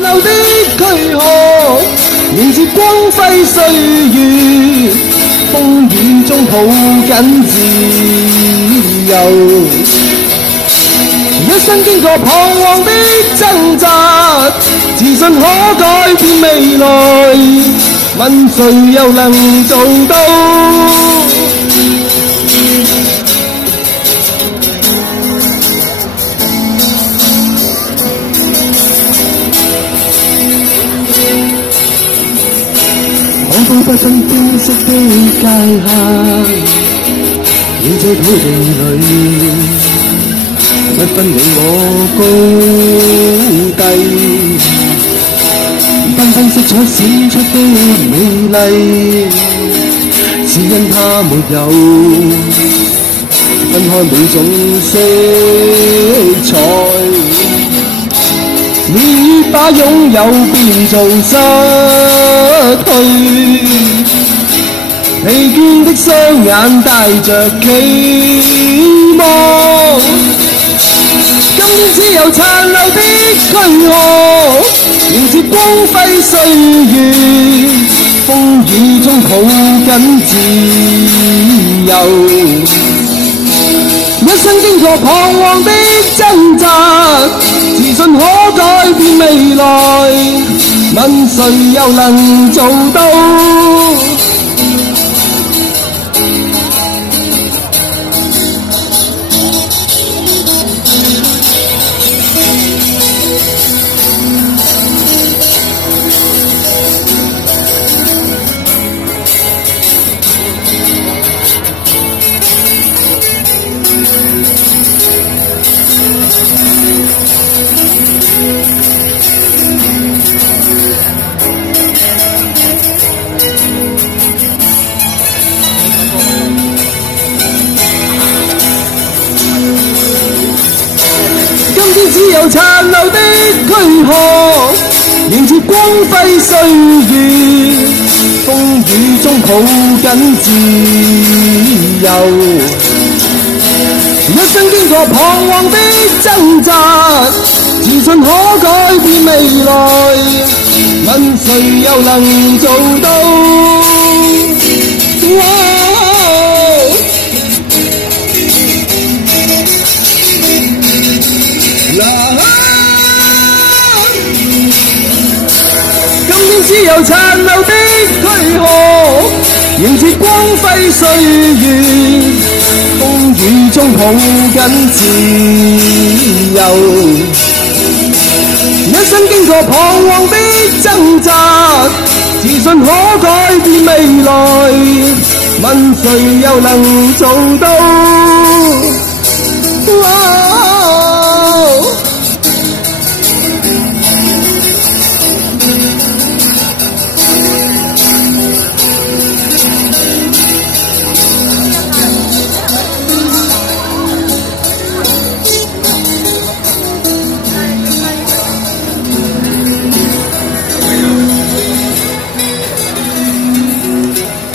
流的軀殼，迎接光輝歲月，風雨中抱緊自由。一生經過彷徨的掙扎，自信可改變未來，問誰又能做到？可否不分膚色的界限，遠在土地裏，不分你我高低，繽紛色彩閃出的美麗，是因它沒有分開每種色彩。你把擁有變做失去，疲倦的雙眼帶着期望。今天只有殘留的軀殼，迎接光輝歲月，風雨中抱緊自由。一生經過彷徨的掙扎，自信可改變未來，問誰又能做到？今天只有殘留的軀殼，迎接光輝歲月，風雨中抱緊自由。一生經過彷徨的掙扎，自信可改變未來，問誰又能做到？今天只有殘留的軀殼，迎接光輝歲月，風雨中抱緊自由。一生經過彷徨的掙扎，自信可改變未來，問誰又能做到？